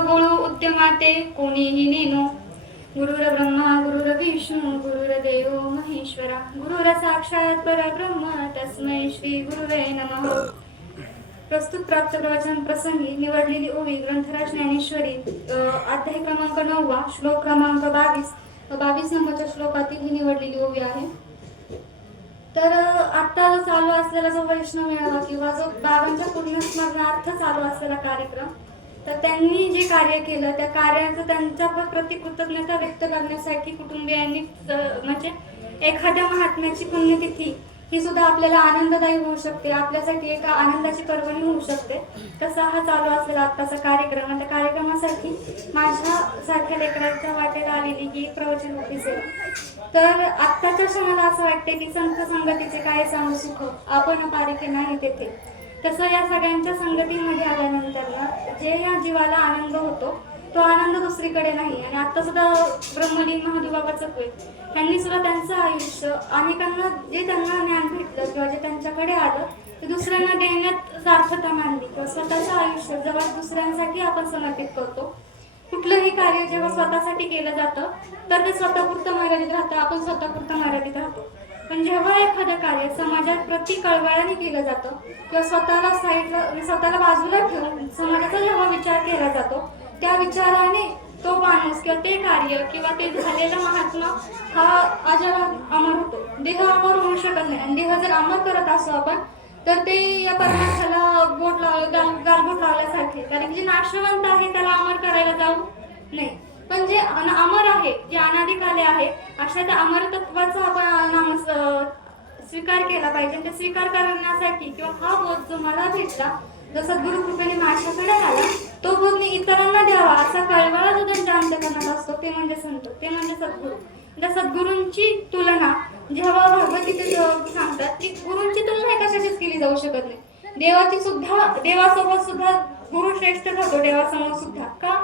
खगोळू उद्यमाते कोणीही नेनो. गुरुर ब्रह्मा गुरुर विष्णू गुरुर देव महेश्वरा. गुरुर साक्षात परब्रह्म तस्मै श्री गुरुवे नमः. प्रस्तुत प्राप्त प्रवचन प्रसंगी निवडलेली ओवी ग्रंथराज ज्ञानेश्वरी अध्याय क्रमांक नववा श्लोक क्रमांक बावीस बावीस नंबरच्या श्लोकातील ही निवडलेली ओवी आहे. तर आत्ता चालू असलेला जो वैष्णव मेळावा किंवा जो बाबांच्या पुण्यस्मरणार्थ चालू असलेला कार्यक्रम तर त्यांनी जे कार्य केलं त्या कार्याचं त्यांचा प्रति कृतज्ञता व्यक्त करण्यासाठी कुटुंबियांनी म्हणजे एखाद्या महात्म्याची पुण्यतिथी ही सुद्धा आपल्याला आनंददायी होऊ शकते. आपल्यासाठी एक आनंदाची पर्वणी होऊ शकते. तसा हा चालू असलेला आत्ताचा कार्यक्रम. आणि त्या कार्यक्रमासाठी माझ्या सारख्या लेकरांच्या वाटेला आलेली ही एक प्रवचन होती सेवा तर आत्ताच्या क्षणाला असं वाटते की संत संगतीचे काय सांगू सुख आपण पारिके नाही तेथे. तसं या सगळ्यांच्या संगतीमध्ये आल्यानंतर ना जे या जीवाला आनंद होतो तो आनंद दुसरीकडे नाही. आणि आता सुद्धा ब्रह्मलीन महादेवाबा चकवे त्यांनी सुद्धा त्यांचं आयुष्य अनेकांना जे त्यांना ज्ञान भेटलं किंवा जे त्यांच्याकडे आलं ते दुसऱ्यांना देण्यात सार्थता मानली किंवा स्वतःचं आयुष्य जेव्हा दुसऱ्यांसाठी आपण समर्पित करतो. कुठलंही कार्य जेव्हा स्वतःसाठी केलं जातं तर ते स्वतःपुरतं मर्यादित राहतं. आपण स्वतःपुरतं मर्यादित राहतो. पण जेव्हा एखादं कार्य समाजात प्रति कळवळ्याने केलं जातं किंवा स्वतःला साईडला म्हणजे स्वतःला बाजूला ठेवून समाजाचा जेव्हा विचार केला जातो त्या विचाराने तो माणूस किंवा ते कार्य किंवा ते झालेला महात्मा हा अजर अमर होतो. देह अमर होऊ शकत नाही. आणि देह जर अमर करत असो आपण तर ते या परमार्थाला बोट लाव गालबोट लावल्यासारखे. कारण की जे नाशवंत आहे त्याला अमर करायला जाऊ नाही पण जे अन- अमर आहे जे अनादिकाले आहे अशा त्या अमर तत्वाचा आपण नाम स्वीकार केला पाहिजे. ते स्वीकार करण्यासाठी किंवा हा बोध जो मला भेटला जो सद्गुरु कृपेने माझ्याकडे आला तो बोध मी इतरांना द्यावा असा कळवळा जो त्यांच्या अंतकरणात असतो ते म्हणजे संत ते म्हणजे सद्गुरू. त्या सद्गुरूंची तुलना जेव्हा भगवद्गीतेत सांगतात की गुरूंची तुलना एका कशाचीच केली जाऊ शकत नाही. देवाची सुद्धा देवासोबत सुद्धा गुरु श्रेष्ठ ठरतो देवासमोर सुद्धा. का?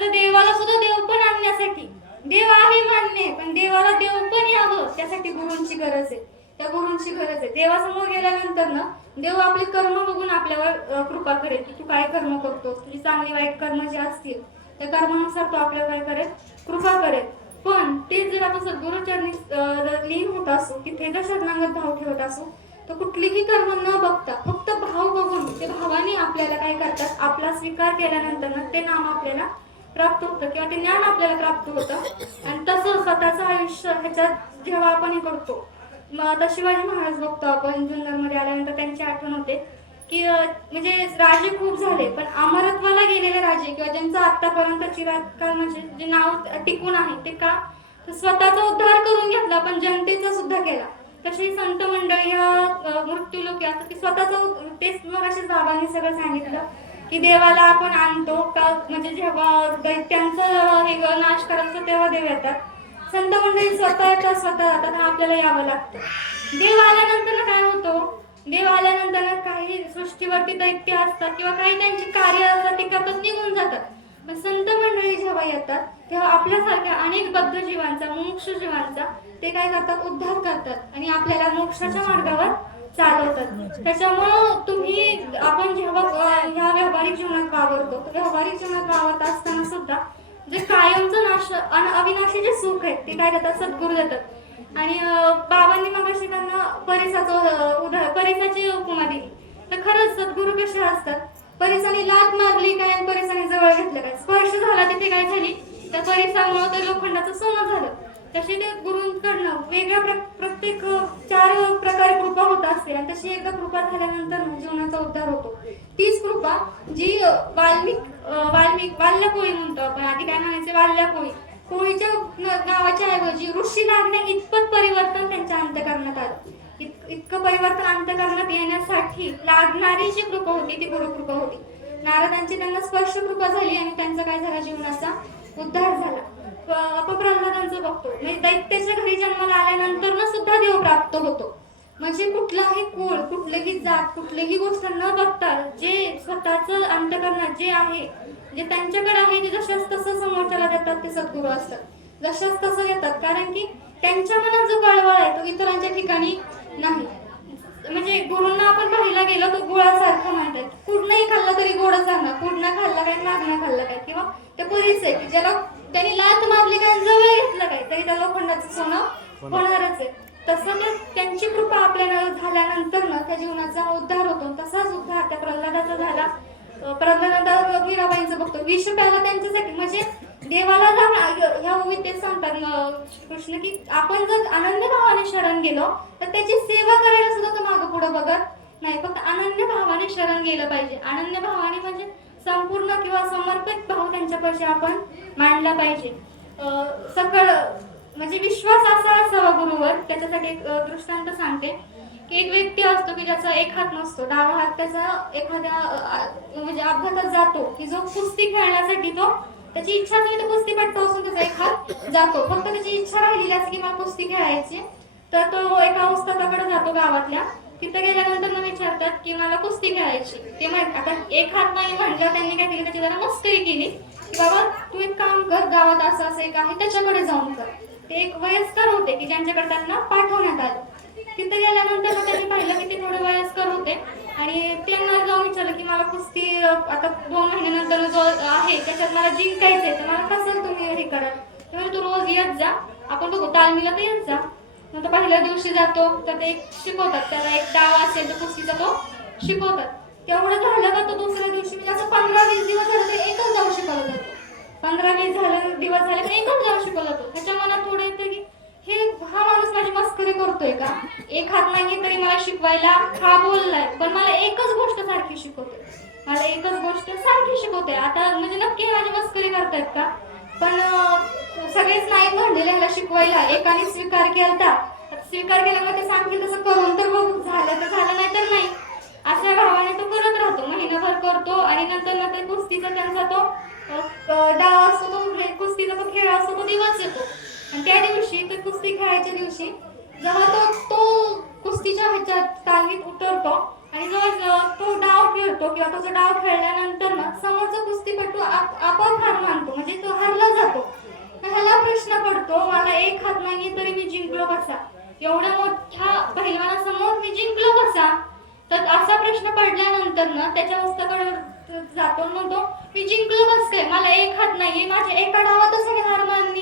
तर देवाला सुद्धा देव पण आणण्यासाठी. देव आहे मान्य पण देवाला देव पण यावं त्यासाठी गुरूंची गरज आहे. त्या गुरूंची गरज आहे. देवासमोर गेल्यानंतर ना देव आपले कर्म बघून आपल्यावर कृपा करेल की तू काय कर्म करतोस. तुझी चांगली वाईट कर्म जे असतील त्या कर्मानुसार तो आपल्याला काय करेल? कृपा करेल. पण ते जर आपण सद्गुरूचरणी लीन होत असू तिथे जर शरणांगत भाव ठेवत असू तर कुठलीही कर्म न बघता फक्त भाव बघून ते भावाने आपल्याला काय करतात? आपला स्वीकार केल्यानंतर ना ते नाम आपल्याला प्राप्त होतं किंवा ते ज्ञान आपल्याला प्राप्त होतं. आणि तसं स्वतःचं आयुष्य ह्याच्यात जेव्हा आपण हे करतो मग आता शिवाजी महाराज बघतो आपण जुन्नरमध्ये आल्यानंतर त्यांची आठवण होते की म्हणजे राजे खूप झाले पण अमरत्वाला गेलेले राजे किंवा ज्यांचं आतापर्यंत चिरात म्हणजे जे नाव टिकून आहे ते का? स्वतःचा उद्धार करून घेतला पण जनतेचा सुद्धा केला. तशी संत मंडळी ह्या मृत्यू लोक की स्वतःचा तेच मग असेच बाबांनी सगळं सांगितलं. की देवाला आपण आणतो का? म्हणजे जेव्हा दैत्यांचं हे नाश करायचं तेव्हा देव येतात. संत मंडळी स्वतः स्वतः जातात आपल्याला यावं लागतं. देव आल्यानंतर काय होतो? देव आल्यानंतर काही सृष्टीवरती दैत्य असतात किंवा काही त्यांची कार्य असतात ते करतात निघून जातात. पण संत मंडळी जेव्हा येतात तेव्हा आपल्यासारख्या अनेक बद्ध जीवांचा मोक्ष जीवांचा ते काय करतात? उद्धार करतात. आणि आपल्याला मोक्षाच्या मार्गावर चालवतात. त्याच्यामुळं तुम्ही आपण जेव्हा ह्या व्यावहारिक जीवनात वावरतो व्यावहारिक जीवनात वावरत असताना सुद्धा जे कायमचं नाश आणि अविनाशी जे सुख आहे ते काय देतात? सद्गुरू देतात. आणि बाबांनी मग त्यांना परिसाचं उदाहरण परिसाची उपमा दिली. तर खरंच सद्गुरू कसे असतात? परिसाने लात मारली काय परिसाने जवळ घेतलं काय? स्पर्श झाला तिथे काय झाली? त्या परिसामुळे ते लोखंडाचं सोनं झालं. तशी ते गुरूंकडनं वेगळ्या तशी एकदा कृपा झाल्यानंतर जीवनाचा उद्धार होतो. तीच कृपा जी वाल्मिक वाल्मिक वाल्य कोळी म्हणतो आपण. आधी काय म्हणायचे? वाल्यकोळी कोळीच्या गावाच्या नावाच्या ऐवजी ऋषी लागण्या इतपत परिवर्तन त्यांच्या अंतकरणात आलं. इत- इतकं परिवर्तन अंतकरणात येण्यासाठी लागणारी जी कृपा होती ती गुरुकृपा होती. नारदांची त्यांना स्पर्श कृपा झाली आणि त्यांचा काय झाला जीवनाचा? उद्धार झाला. अपप्रल्हादांचं बघतो. म्हणजे दैत्याच्या घरी जन्माला आल्यानंतर ना सुद्धा देव प्राप्त होतो. म्हणजे कुठलाही कुळ कुठलीही जात कुठलीही गोष्ट न बघता जे स्वतःच अंतकरणात जे आहे जे त्यांच्याकडे आहे ते जशाच तसं समोरच्याला देतात ते सद्गुरू असतात. जशाच तसं येतात कारण की त्यांच्या मनात जो कळवळ आहे तो इतरांच्या ठिकाणी नाही. म्हणजे गुरुंना आपण पाहायला गेलो तर गुळासारखं म्हणतात. कुठनंही खाल्लं तरी गोडच जाणार कुठनं खाल्लं काय मागणं खाल्लं काय? किंवा ते पुरीच आहे की ज्याला त्यांनी लात मारली काय जवळ घेतलं काय तरी त्या लोखंडाचं सोनं होणारच आहे. तसं ते त्यांची कृपा आपल्याला झाल्यानंतर ना त्या जीवनाचा उद्धार होतो. तसाच उद्धार त्या प्रल्हादाचा झाला. अं प्रल्हादानंतर मीराबाईंचं बघतो. विष प्याला त्यांच्यासाठी म्हणजे देवाला जाणार ह्या विद्येत सांगतात कृष्ण की आपण जर आनंद भावाने शरण गेलो तर त्याची सेवा करायला सुद्धा तो मागं पुढं बघत नाही. फक्त अनन्य भावाने शरण गेलं पाहिजे. अनन्य भावाने म्हणजे संपूर्ण किंवा समर्पित भाव त्यांच्यापाशी आपण मांडला पाहिजे. सकळ म्हणजे विश्वास असा असावा गुरुवर त्याच्यासाठी एक दृष्टांत सांगते. की एक व्यक्ती असतो की ज्याचा एक हात नसतो डावा हात त्याचा एखाद्या म्हणजे अपघातात जातो की जो कुस्ती खेळण्यासाठी तो त्याची इच्छा असली तर कुस्ती पट्टो असून त्याचा एक हात जातो. फक्त त्याची इच्छा राहिलेली असते की मला कुस्ती खेळायची तर तो एका उस्तादाकडे जातो गावातल्या. तिथे गेल्यानंतर मग विचारतात की मला कुस्ती खेळायची. ते माहीत आता एक हात नाही म्हणल्यावर त्यांनी काय केलं? त्याची जरा मस्करी केली. की बाबा तू एक काम कर गावात असं असं एक आहे त्याच्याकडे जाऊन कर. ते एक वयस्कर होते की ज्यांच्याकडे त्यांना पाठवण्यात आलं. तिथे गेल्यानंतर मग त्यांनी पाहिलं की ते थोडे वयस्कर होते आणि त्यांना जाऊन विचारलं की मला कुस्ती आता दोन महिन्यानंतर जो आहे त्याच्यात मला जिंकायचंय तर मला कसं तुम्ही हे कराल ते तू रोज येत जा आपण बघू तालमीला तर येत जा. मग तो पहिल्या दिवशी जातो तर ते एक शिकवतात त्याला एक डाव असेल तर कुस्तीचा तो शिकवतात. तेवढं झालं का तो दुसऱ्या दिवशी म्हणजे असं पंधरा वीस दिवस झालं ते एकच जाऊ शिकवलं जातो पंधरा वीस झालं दिवस झाले तर एकच जाऊ शिकवला तो. त्याच्या मनात थोडं येतं की हे हा माणूस माझी मस्करी करतोय का? एक हात नाही तरी मला शिकवायला हा बोललाय पण मला एकच गोष्ट सारखी शिकवतोय. मला एकच गोष्ट सारखी शिकवते आता म्हणजे नक्की माझी मस्करी करतायत का? पण सगळेच नाही म्हणलेले ह्याला शिकवायला. एकाने स्वीकार केलता. स्वीकार केल्यामुळे ते सांगतील तसं करून तर बघू. झालं तर झालं नाही तर नाही. अशा भावाने तो करत राहतो. महिनाभर करतो आणि नंतर मग ते कुस्तीचा त्यांचा तो डाव असतो तो म्हणजे कुस्तीचा तो खेळ असतो तो दिवस येतो. आणि त्या दिवशी ते कुस्ती खेळायच्या दिवशी जेव्हा तो तो कुस्तीच्या ह्याच्यात तालमीत उतरतो आणि जेव्हा तो डाव खेळतो किंवा तो जो डाव खेळल्यानंतर ना समोरचा कुस्तीपटू आप- आपोआप हार मानतो म्हणजे तो हारला जातो. तर ह्याला प्रश्न पडतो मला एक हात नाही तरी मी जिंकलो कसा? एवढ्या मोठ्या पहिलवानासमोर मी जिंकलो कसा? तर असा प्रश्न पडल्यानंतर ना त्याच्या पुस्तकावर जातो म्हणतो मी जिंकलो कस काय? मला एक हात नाही माझ्या एका डावातच सगळे हार मानली.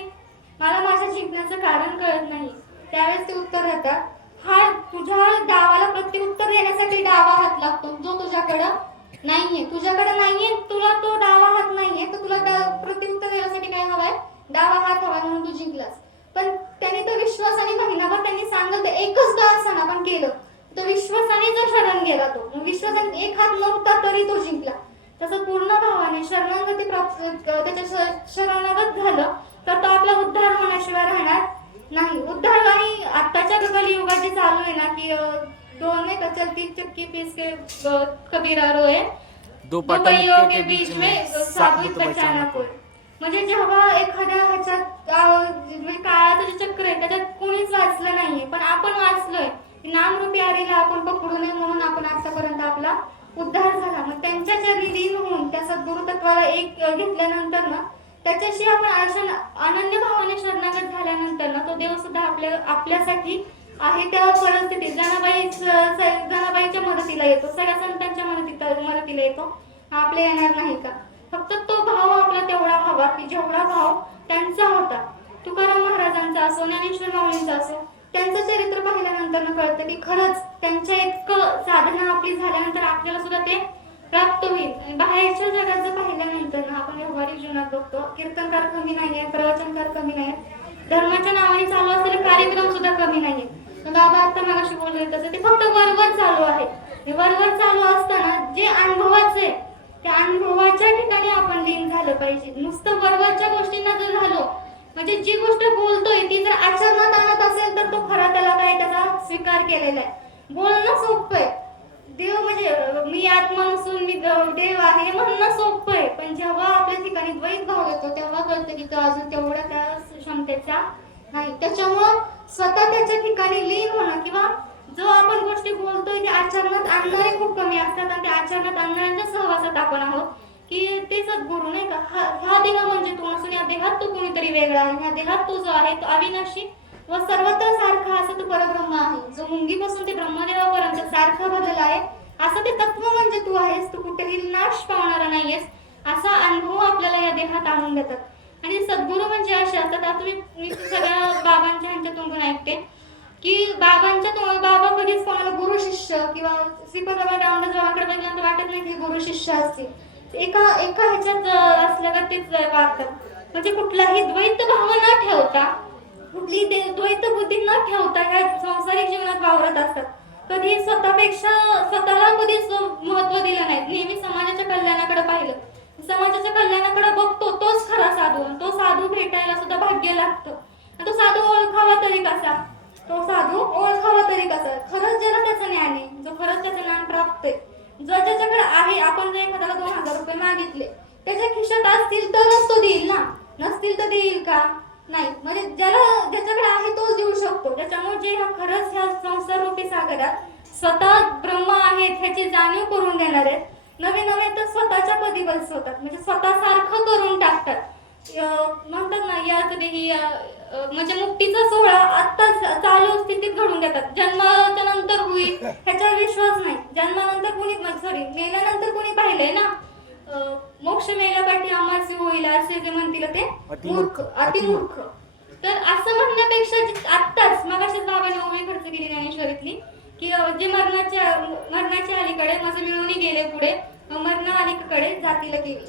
मला माझ्या जिंकण्याचं कारण कळत नाही. त्यावेळेस ते उत्तर देतात हा तुझ्या डावाला प्रत्युत्तर देण्यासाठी डावा हात लागतो. जो तुझ्याकडं नाहीये तुझ्याकडे नाहीये तुला तो डावा हात नाहीये तर तुला प्रत्युत्तर देण्यासाठी काय हवाय? डावा हात हवाय म्हणून तू जिंकलास. पण त्याने तो विश्वासाने महिनाभर त्यांनी सांगत एकच दासन आपण केलं. तो विश्वासाने जो शरण गेला तो मग विश्वासाने एक हात नव्हता तरी तो जिंकला. तसं पूर्ण भावाने शरणागती प्राप्त त्याच्या शरणागत झालं तर तो आपला उद्धार होण्याशिवाय राहणार नाही. उद्धार आणि आत्ताच्या कलियुगात जे चालू आहे ना की दोन नाही का चलती चक्की पीस के कबीरा रोए दो पहियों के बीच में साबुत बचाना कोई. म्हणजे जेव्हा एखाद्या ह्याच्यात म्हणजे काळाचं जे चक्र आहे त्याच्यात कोणीच वाचलं नाहीये. पण आपण वाचलोय. नामरूपी आरेला आपण पकडू नये म्हणून आपण आतापर्यंत आपला उद्धार झाला. मग त्यांच्या होऊन त्या सद्गुरुतत्वाला एक घेतल्यानंतर ना त्याच्याशी आपण अशा अनन्य भावाने शरणागत झाल्यानंतर ना तो देव सुद्धा आपल्या आपल्यासाठी आहे त्या परिस्थितीत. जनाबाई जनाबाईच्या मदतीला येतो सगळ्या संतांच्या मदतीला मदतीला येतो. आपल्या येणार नाही का? फक्त तो भाव आपला तेवढा हवा की जेवढा भाव त्यांचा होता. तुकाराम महाराजांचा असो ज्ञानेश्वर माऊलींचा असो त्यांचं चरित्र पाहिल्यानंतर कळतं की खरंच त्यांच्या इतकं साधना आपली झाल्यानंतर आपल्याला सुद्धा ते प्राप्त होईल. आणि बाहेरच्या जगात जर पाहिल्यानंतर ना आपण व्यवहारिक जीवनात बघतो कीर्तनकार कमी नाही आहे प्रवचनकार कमी नाही धर्माच्या नावाने चालू असलेले कार्यक्रम सुद्धा कमी नाही आहेत. बाबा आता मगाशी बोलले तसं ते फक्त वरवर चालू आहे. हे वरवर चालू असताना जे अनुभवाचे त्या अनुभवाच्या ठिकाणी आपण लीन झालं पाहिजे. नुसतं वरवरच्या गोष्टींना जर झालो म्हणजे जी गोष्ट बोलतोय ती जर आचरणात आणत असेल तर तो खरा त्याला काय त्याचा स्वीकार केलेला आहे. बोलणं सोपं आहे. देव म्हणजे मी आत्मा नसून मी देव आहे म्हणणं सोपं आहे. पण जेव्हा आपल्या ठिकाणी द्वैत भाव येतो तेव्हा कळतं की तो अजून तेवढा त्या क्षमतेचा नाही. त्याच्यामुळं स्वतः त्याच्या ठिकाणी लीन होणं किंवा जो आपण गोष्टी बोलतोय ते आचरणात आणणारे खूप कमी असतात आणि त्या आचरणात आणणाऱ्यांच्या सहवासात आपण आहोत की ते सद्गुरू नाही का? हा ह्या देह म्हणजे तू नसून या देहात तो कोणीतरी वेगळा आहे ह्या देहात तो जो आहे तो अविनाशी व सर्वत्र सारखा असं तो परब्रह्म आहे. जो मुंगीपासून ते ब्रह्मदेवापर्यंत सारखा बदलला आहे असं ते तत्व म्हणजे तू आहेस तू कुठेही नाश पावणारा नाहीयेस असा अनुभव आपल्याला या देहात आणून देतात. आणि सद्गुरू म्हणजे असे असतात आता मी मी सगळ्या बाबांच्या ह्यांच्या तोंडून ऐकते की बाबांच्या तोंड बाबा कधीच कोणाला गुरु शिष्य किंवा श्रीपदराव रामदासबाबांकडे बघितलं तर वाटत नाही की गुरु शिष्य असतील. एका एका ह्याच्यात असल्यावर तेच वागतात म्हणजे कुठलाही द्वैत भाव न ठेवता कुठली ते द्वैत बुद्धी न ठेवता ह्या सांसारिक जीवनात वावरत असतात. कधी स्वतःपेक्षा स्वतःला कधीच महत्त्व दिलं नाही. नेहमी समाजाच्या कल्याणाकडे पाहिलं. समाजाच्या कल्याणाकडे बघतो तोच खरा साधू तो साधू भेटायला सुद्धा भाग्य लागतं. तो साधू ओळखावा तरी कसा? तो साधू ओळखावा तरी कसा? खरंच ज्याला त्याचं ज्ञान आहे जो खरंच त्याचं ज्ञान प्राप्त आहे. जो ज्याच्याकडे आहे आपण जर एखाद्याला दोन हजार रुपये मागितले त्याच्या खिशात असतील तरच तो देईल ना? नसतील तर देईल का? नाही म्हणजे ज्याला ज्याच्याकडे आहे तोच देऊ शकतो त्याच्यामुळे जे ह्या खरंच ह्या संसार रूपी सागरात स्वतः ब्रह्म आहेत ह्याची जाणीव करून देणार आहेत. नवे नवे तर स्वतःच्या पदी बसवतात म्हणजे स्वतः सारखं करून टाकतात. म्हणतात ना या कधी म्हणजे मुक्तीचा सोहळा आत्ता चालू स्थितीत घडून देतात. जन्माच्या नंतर होईल ह्याच्यावर विश्वास नाही. जन्मानंतर कुणी सॉरी मेल्यानंतर कुणी पाहिलंय ना अं, मोक्ष मेल्यापाठी अमासी होईल असे जे म्हणतील ते मूर्ख अतिमूर्ख. तर असं म्हणण्यापेक्षा आत्ताच मग अशाच बाबाने ओवी खर्च केली ज्ञानेश्वरीतली की जे मरणाच्या मरणाच्या अलीकडे माझं मिळून गेले पुढे मरणा अलीकडे जातीला गेली.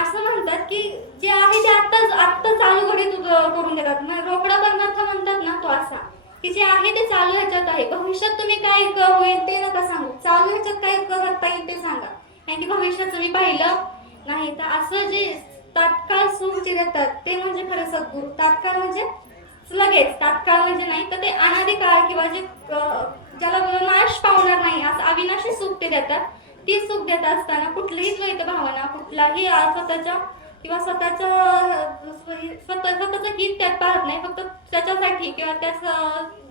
असं म्हणतात की जे आहे ते आत्ताच आत्ता चालू घडीत करून देतात. मग रोकडा परमार्थ म्हणतात ना तो असा की जे आहे ते चालू ह्याच्यात आहे. भविष्यात तुम्ही काय होईल ते नका सांगू. चालू ह्याच्यात काय करता येईल ते सांगा. कारण की भविष्याचं मी पाहिलं नाही. तर असं जे तात्काळ सुख जे देतात ते म्हणजे खरे सद्गुरू. तात्काळ म्हणजे लगेच. तात्काळ म्हणजे नाही तर ते अनादी काळ किंवा जे ज्याला नाश पावणार नाही असं अविनाशी सुख ते देतात. ती सुख देत असताना कुठलीही द्वैत भावना कुठलाही स्वतःच्या किंवा स्वतःच्या स्वतः स्वतःचं हित त्यात पाहत नाही. फक्त त्याच्यासाठी किंवा त्याचा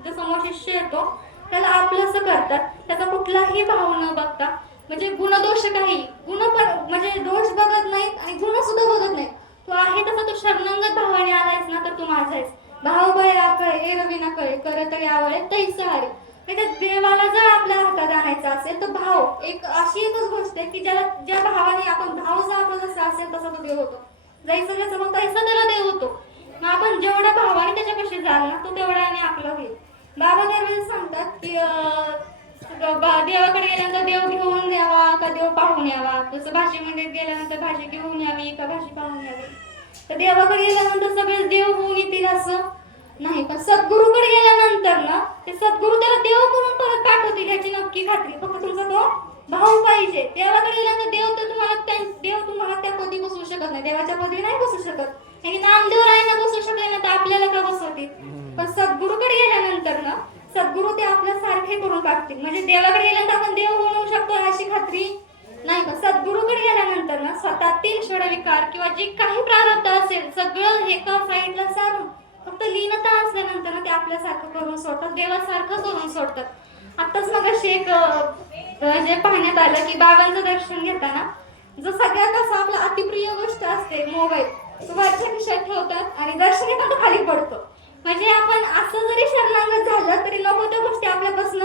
जो समोर शिष्य येतो. त्याला आपलंसं करतात. त्याचा कुठलाही भाव न बघता म्हणजे गुणदोष काही गुण पण म्हणजे दोष बघत नाहीत आणि गुण सुद्धा बघत नाहीत. तू आहे तसा तू शरणांगत भावाने आलायस ना तर तू माझा आहेस भाव बळा कळे हे रवी ना कळे करत यावळे तैस हारे. म्हणजे देवाला जर आपल्या हातात आणायचा असेल तर भाव एक अशी एकच गोष्ट आहे की ज्याला ज्या भावाने आपण भाव जर आपला जसा असेल तसा तो देव होतो. जायचं जसं मग तैसा त्याला देव होतो. मग आपण जेवढ्या भावाने त्याच्यापाशी जाल ना तो तेवढ्याने आपला होईल. बाबा देवाने सांगतात की देवाकडे गेल्यानंतर देव घेऊन यावा का देव पाहून यावा भाजी मंदिरात गेल्यानंतर भाजी घेऊन यावी का भाजी पाहून यावी तर देवाकडे गेल्यानंतर सगळे देव होऊन येतील असं नाही पण सद्गुरूकडे गेल्यानंतर ना ते सद्गुरू त्याला देव करून परत पाठवतील याची नक्की खात्री. फक्त तुमचा तो भाऊ पाहिजे. देवाकडे गेल्यानंतर देव तर तुम्हाला देव तुम्हाला त्या पदी बसवू शकत नाही. देवाच्या पदी नाही बसू शकत. नामदेव रायना बसू शकले ना तर आपल्याला का बसवतील? पण सद्गुरूकडे गेल्यानंतर ना सद्गुरू ते आपल्या सारखे करून टाकतील. म्हणजे देवाकडे गेल्यानंतर आपण देव होऊ शकतो अशी खात्री नाही पण सद्गुरूकडे गेल्यानंतर ना स्वतःतील षडविकार किंवा जे काही प्रारब्ध असेल सगळं एका साईडला सारून फक्त लीनता असल्यानंतर ना ते आपल्यासारखं करून सोडतात देवासारखं करून सोडतात. आताच मग अशी एक जे पाहण्यात आलं की बाबांचं दर्शन घेताना जो सगळ्यात असं आपला अतिप्रिय गोष्ट असते मोबाईल तो वरच्या खिशात ठेवतात आणि दर्शन घेताना तो खाली पडतो. म्हणजे आपण असं जरी शरणागत झालं तरी नको त्या गोष्टी आपल्यापासून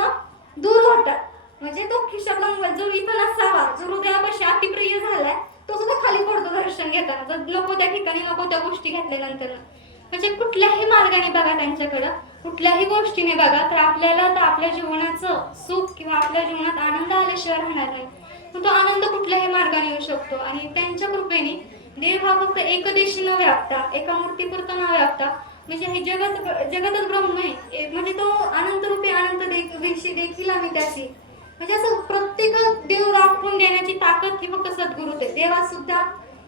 दूर होतात. म्हणजे तो खिशातला जो इथं नसावा जो हृदयापाशी अतिप्रिय झालाय तो सुद्धा खाली पडतो दर्शन घेताना. जर नको त्या ठिकाणी नको त्या गोष्टी घेतल्यानंतर म्हणजे कुठल्याही मार्गाने बघा त्यांच्याकडं. कुठल्याही गोष्टीने बघा तर आपल्याला तर आपल्या जीवनाचं सुख किंवा आपल्या जीवनात आनंद आल्याशिवाय राहणार नाही. तो आनंद कुठल्याही मार्गाने येऊ शकतो. आणि त्यांच्या कृपेने देव हा फक्त एकदेशी न व्यापता एका मूर्तीपुरता न व्यापता म्हणजे हे जगत जगतच ब्रह्म आहे. ए- म्हणजे तो अनंत रूपी अनंत दे- देशी देखील आम्ही त्याची. म्हणजे असं प्रत्येक देव राखून देण्याची ताकद किंवा फक्त सद्गुरू ते देवा सुद्धा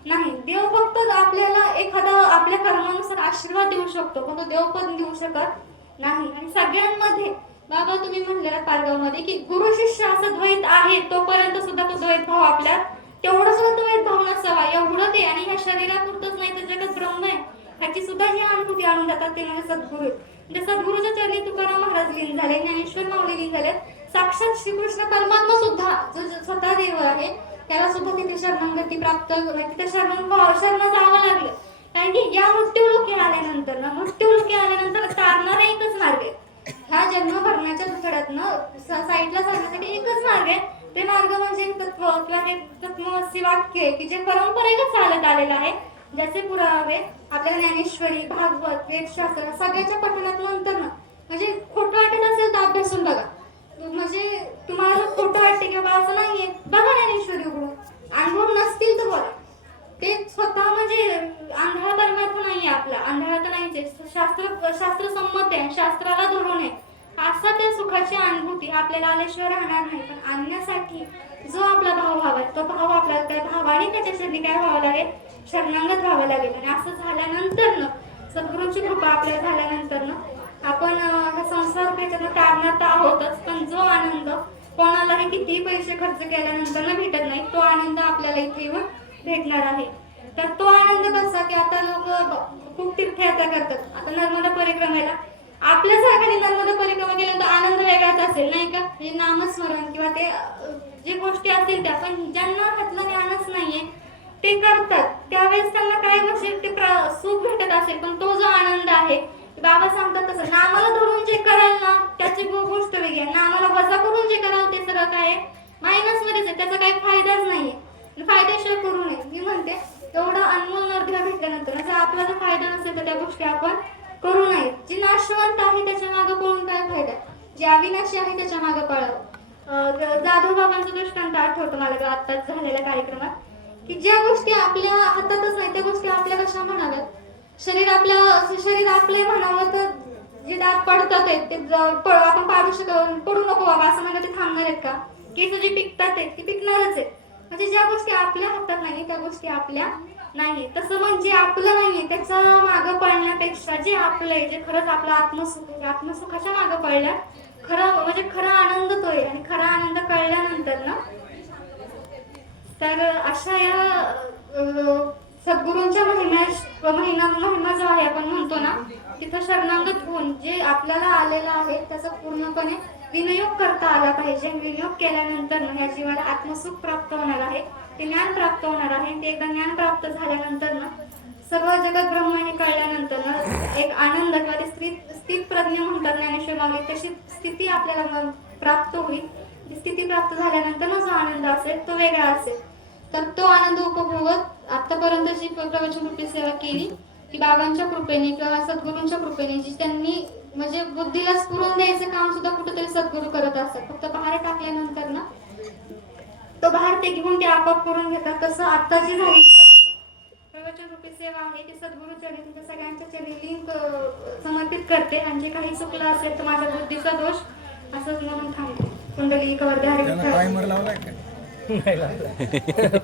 नाही. देव फक्त आपल्याला एखादा आपल्या कर्मानुसार आशीर्वाद देऊ शकतो पण तो देवपद देऊ शकत नाही. आणि सगळ्यांमध्ये बाबा तुम्ही म्हणलेला पारगावमध्ये की गुरु शिष्य असं द्वैत आहे तोपर्यंत सुद्धा तो द्वैत भाव आपल्या तेवढा सुद्धा द्वैत भाव नसावा एवढं ते आणि ह्या शरीरापुरतच नाही तर जगत ब्रह्म आहे. ह्याची सुद्धा जी अनुभूती आणून जातात ते म्हणजे सद्गुरू. म्हणजे सद्गुरूच्या चरणी तुकाराम महाराज लीन झाले ज्ञानेश्वर माऊली लीन झाले साक्षात श्रीकृष्ण परमात्मा सुद्धा जो स्वतः देव आहे त्याला सुद्धा तिथे शरणांगती प्राप्त म्हणजे तिथे शरण शरण जावं लागलं. कारण की या मृत्यूलोकी आल्यानंतर ना मृत्यूलोकी आल्यानंतर तारणारा एकच मार्ग आहे ह्या जन्म भरण्याच्या दुखड्यातनं साईडला जाण्यासाठी एकच मार्ग आहे. ते मार्ग म्हणजे तत्व किंवा हे तत्वमसी वाक्य आहे की जे परंपरेगत चालत आलेलं आहे. ज्याचे पुरावे आपल्या ज्ञानेश्वरी भागवत वेदशास्त्र सगळ्याच्या पठणात नंतर ना. म्हणजे खोटं वाटत असेल तर अभ्यासून बघा. म्हणजे तुम्हाला जर खोटं वाटते किंवा असं नाहीये बघा ज्ञानेश्वरी उघडून. अनुभव नसतील तर बोला. ते स्वतः म्हणजे आंधळा परमार्थ नाहीये आपला. आंधळा तर नाहीच शास्त्र शास्त्र संमत आहे. शास्त्राला धरून आहे. असा त्या सुखाची अनुभूती आपल्याला आल्याशिवाय राहणार नाही. पण आणण्यासाठी जो आपला भाव व्हावा तो भाव आपल्याला त्या भावाने त्याच्यासाठी काय व्हावं लागेल? शरणांगत व्हावं लागेल. आणि असं झाल्यानंतर न सद्गुरूंची कृपा आपल्या झाल्यानंतर आपण हा संसार त्याच्यानं टाळणार तर आहोतच पण जो आनंद कोणालाही कितीही पैसे खर्च केल्यानंतर ना भेटत नाही तो आनंद आपल्याला इथे येऊन भेटणार आहे. तर तो आनंद कसा की आता लोक खूप तीर्थयात्रा करतात. आता नर्मदा परिक्रमेला. आपल्या आपल्यासारख्याने नर्मदा परिक्रमा केल्यानंतर आनंद वेगळाच असेल नाही का? म्हणजे नामस्मरण किंवा ते जे गोष्टी असतील त्या पण ज्यांना हातलं ज्ञानच नाहीये ते करतात. त्यावेळेस त्यांना काय असेल ते सुख भेटत असेल. पण तो जो आनंद आहे बाबा सांगतात तसं नामाला धरून जे कराल ना त्याची गोष्ट वेगळी आहे. नामाला वजा करून जे कराल ते सगळं काय आहे? मायनस मध्येच आहे. त्याचा काही फायदाच नाहीये फायदेशीर करू नये. मी म्हणते एवढा अनमोल नरदेव भेटल्यानंतर जर आपला जर फायदा नसेल तर त्या गोष्टी आपण करू नये. जी नाशवंत आहे त्याच्यामागे पळून काय फायदा जे अविनाशी आहे त्याच्यामागे पळावं. जाधव बाबांचा दृष्टांत आठवतो मला आत्ताच झालेल्या कार्यक्रमात. की ज्या गोष्टी आपल्या हातातच नाही त्या गोष्टी आपल्या कशा म्हणाव्यात? शरीर आपल्या शरीर आपले म्हणावं तर जे दात पडतात आहेत ते आपण पाडू शकतो पडू नको बाबा असं म्हणलं ते थांबणार आहेत का? केस जे पिकतात आहेत ते पिकणारच आहेत. म्हणजे ज्या गोष्टी आपल्या हातात नाही त्या गोष्टी आपल्या नाही तसं म्हणजे आपलं नाही त्याचा मागं पळण्यापेक्षा जे आपलं आहे जे खरंच आपलं आत्मसुख आहे आत्मसुखाच्या मागं पळल्या खरं म्हणजे खरा आनंद तो आहे. आणि खरा आनंद कळल्यानंतर ना तर अशा या सद्गुरूंच्या महिन्या महिना महिमा जो आहे आपण म्हणतो ना तिथं शरणागत होऊन जे आपल्याला आलेलं आहे त्याचा पूर्णपणे विनियोग करता आला पाहिजे. विनियोग केल्यानंतर ना ह्या जीवाला आत्मसुख प्राप्त होणार आहे. ते ज्ञान प्राप्त होणार आहे. ते एकदा ज्ञान प्राप्त झाल्यानंतर ना सर्व जगत ब्रह्म हे कळल्यानंतर ना एक आनंद किंवा ते स्थित स्थित प्रज्ञ म्हणतात ज्ञानेश्वर मागे तशी स्थिती आपल्याला मग प्राप्त होईल. स्थिती प्राप्त झाल्यानंतर ना जो आनंद असेल तो वेगळा असेल. तर तो आनंद उपभोगत आतापर्यंत जी प्रवचन रूपी सेवा केली ती बाबांच्या कृपेने किंवा सद्गुरूंच्या कृपेने जी त्यांनी म्हणजे बुद्धीला स्फुरून द्यायचं काम सुद्धा कुठेतरी सद्गुरू करत असतात. फक्त बाहेर टाकल्यानंतर ना तो बाहेर ते घेऊन ते आपाप करून घेतात. तसं आता जी झाली प्रवचन रूपी सेवा आहे ती सद्गुरू चरणी तुमच्या सगळ्यांच्या चरणी लिंक समर्पित करते. आणि जे काही चुकलं असेल तर माझ्या बुद्धीचा दोष असंच म्हणून थांबते. कुंडली कवर त्याला टायमर लावलाय का?